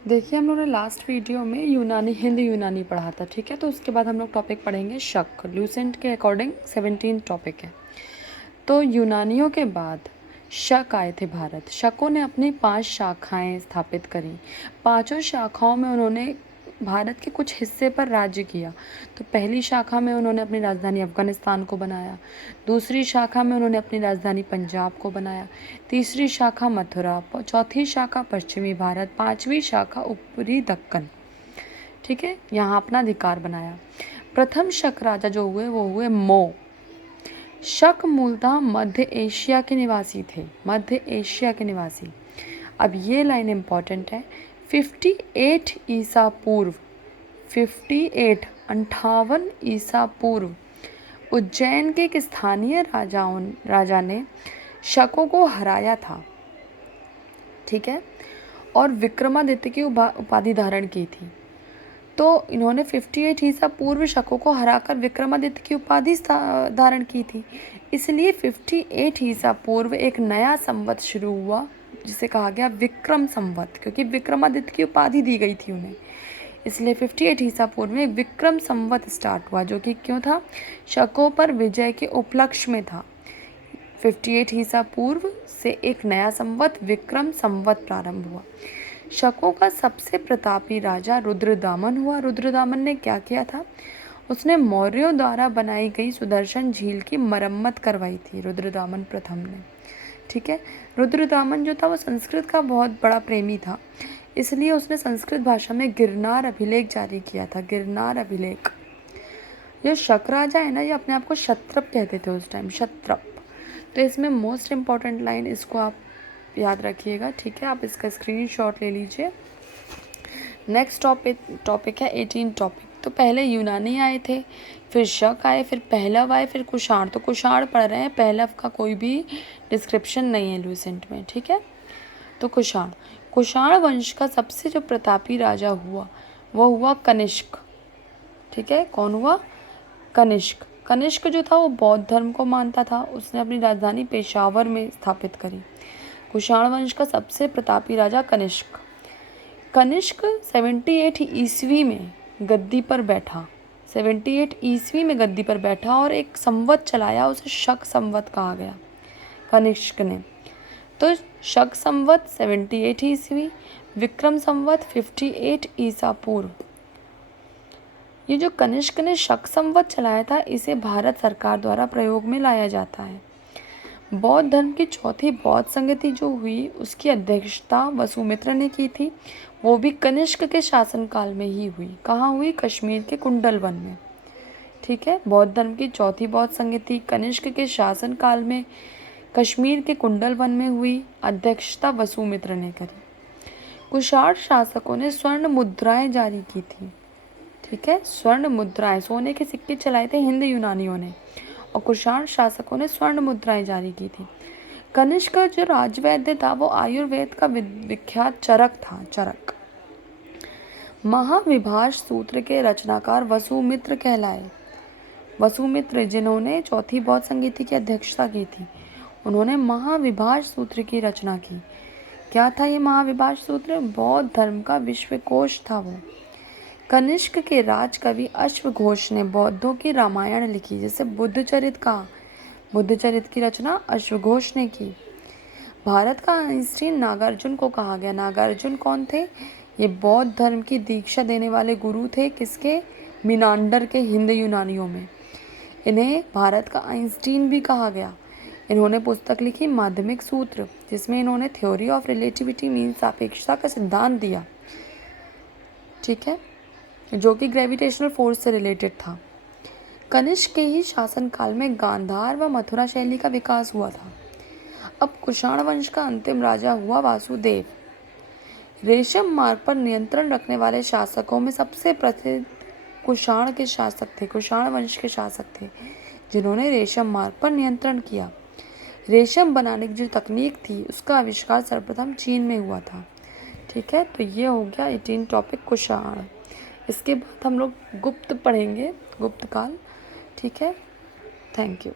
देखिए, हम लोग ने लास्ट वीडियो में यूनानी हिंद यूनानी पढ़ा था, ठीक है। तो उसके बाद हम लोग टॉपिक पढ़ेंगे शक। ल्यूसेंट के अकॉर्डिंग 17 टॉपिक है। तो यूनानियों के बाद शक आए थे भारत। शकों ने अपनी 5 शाखाएं स्थापित करी। पांचों शाखाओं में उन्होंने भारत के कुछ हिस्से पर राज्य किया। तो पहली शाखा में उन्होंने अपनी राजधानी अफगानिस्तान को बनाया। दूसरी शाखा में उन्होंने अपनी राजधानी पंजाब को बनाया। तीसरी शाखा मथुरा, चौथी शाखा पश्चिमी भारत, पांचवी शाखा ऊपरी दक्कन, ठीक है, यहाँ अपना अधिकार बनाया। प्रथम शक राजा जो हुए वो हुए मो। शक मूलतः मध्य एशिया के निवासी थे, मध्य एशिया के निवासी। अब ये लाइन इंपॉर्टेंट है। 58 ईसा पूर्व, 58 ईसा पूर्व उज्जैन के एक स्थानीय राजा ने शकों को हराया था, ठीक है, और विक्रमादित्य की उपाधि धारण की थी। तो इन्होंने 58 ईसा पूर्व शकों को हराकर विक्रमादित्य की उपाधि धारण की थी। इसलिए 58 ईसा पूर्व एक नया संवत शुरू हुआ जिसे कहा गया विक्रम संवत, क्योंकि विक्रमादित्य की उपाधि दी गई थी उन्हें। इसलिए 58 ईसा पूर्व में एक विक्रम संवत स्टार्ट हुआ, जो कि क्यों था? शकों पर विजय के उपलक्ष्य में था। 58 ईसा पूर्व से एक नया संवत विक्रम संवत प्रारंभ हुआ। शकों का सबसे प्रतापी राजा रुद्रदामन हुआ। रुद्रदामन ने क्या किया था? उसने मौर्यों द्वारा बनाई गई सुदर्शन झील की मरम्मत करवाई थी, रुद्रदामन प्रथम ने, ठीक है। रुद्रदामन जो था वो संस्कृत का बहुत बड़ा प्रेमी था, इसलिए उसने संस्कृत भाषा में गिरनार अभिलेख जारी किया था। गिरनार अभिलेख। जो शक राजा है ना, ये अपने आप को क्षत्रप कहते थे उस टाइम, क्षत्रप। तो इसमें मोस्ट इम्पॉर्टेंट लाइन, इसको आप याद रखिएगा, ठीक है। आप इसका स्क्रीनशॉट ले लीजिए। नेक्स्ट टॉपिक है 18 टॉपिक। तो पहले यूनानी आए थे, फिर शक आए, फिर पहलव आए, फिर कुषाण। तो कुषाण पढ़ रहे हैं, पहलव का कोई भी डिस्क्रिप्शन नहीं है ल्यूसेंट में, ठीक है। तो कुषाण वंश का सबसे जो प्रतापी राजा हुआ वो हुआ कनिष्क, ठीक है। कौन हुआ? कनिष्क। कनिष्क जो था वो बौद्ध धर्म को मानता था। उसने अपनी राजधानी पेशावर में स्थापित करी। कुषाण वंश का सबसे प्रतापी राजा कनिष्क। कनिष्क 78 ईस्वी में गद्दी पर बैठा। 78 ईस्वी में गद्दी पर बैठा और एक संवत चलाया, उसे शक संवत कहा गया कनिष्क ने। तो शक संवत 78 ईस्वी, विक्रम संवत 58 ईसा पूर्व। ये जो कनिष्क ने शक संवत चलाया था, इसे भारत सरकार द्वारा प्रयोग में लाया जाता है। बौद्ध धर्म की चौथी बौद्ध संगति जो हुई, उसकी अध्यक्षता वसुमित्र ने की थी। वो भी कनिष्क के शासनकाल में ही हुई। कहाँ हुई? कश्मीर के कुंडल वन में, ठीक है। बौद्ध धर्म की चौथी बौद्ध संगति कनिष्क के शासनकाल में कश्मीर के कुंडल वन में हुई। अध्यक्षता वसुमित्र ने करी। कुषाण शासकों ने स्वर्ण मुद्राएं जारी की थी, ठीक है। स्वर्ण मुद्राएं, सोने के सिक्के चलाए थे हिंद यूनानियों ने, और कुषाण शासकों ने स्वर्ण मुद्राएं जारी की थी। कनिष्क का जो राजवैद्य था वो आयुर्वेद का विख्यात चरक था, चरक। महाविभाष सूत्र के रचनाकार वसुमित्र कहलाए। वसुमित्र, जिन्होंने चौथी बौद्ध संगति की अध्यक्षता की थी, उन्होंने महाविभाष सूत्र की रचना की। क्या था ये महाविभाष सूत्र? बौद्ध धर्म का विश्वकोश था वो। कनिष्क के राजकवि अश्वघोष ने बौद्धों की रामायण लिखी, जैसे बुद्धचरित का, बुद्धचरित की रचना अश्वघोष ने की। भारत का आइंस्टीन नागार्जुन को कहा गया। नागार्जुन कौन थे? ये बौद्ध धर्म की दीक्षा देने वाले गुरु थे। किसके? मिनांडर के हिंद यूनानियों में। इन्हें भारत का आइंस्टीन भी कहा गया। इन्होंने पुस्तक लिखी माध्यमिक सूत्र, जिसमें इन्होंने थ्योरी ऑफ रिलेटिविटी मीन सापेक्षता का सिद्धांत दिया, ठीक है, जो कि ग्रेविटेशनल फोर्स से रिलेटेड था। कनिष्क के ही शासनकाल में गांधार व मथुरा शैली का विकास हुआ था। अब कुषाण वंश का अंतिम राजा हुआ वासुदेव। रेशम मार्ग पर नियंत्रण रखने वाले शासकों में सबसे प्रसिद्ध कुषाण के शासक थे, कुषाण वंश के शासक थे, जिन्होंने रेशम मार्ग पर नियंत्रण किया। रेशम बनाने की जो तकनीक थी, उसका आविष्कार सर्वप्रथम चीन में हुआ था, ठीक है। तो ये हो गया 18 टॉपिक कुषाण। इसके बाद हम लोग गुप्त पढ़ेंगे, गुप्त काल, ठीक है। Thank you.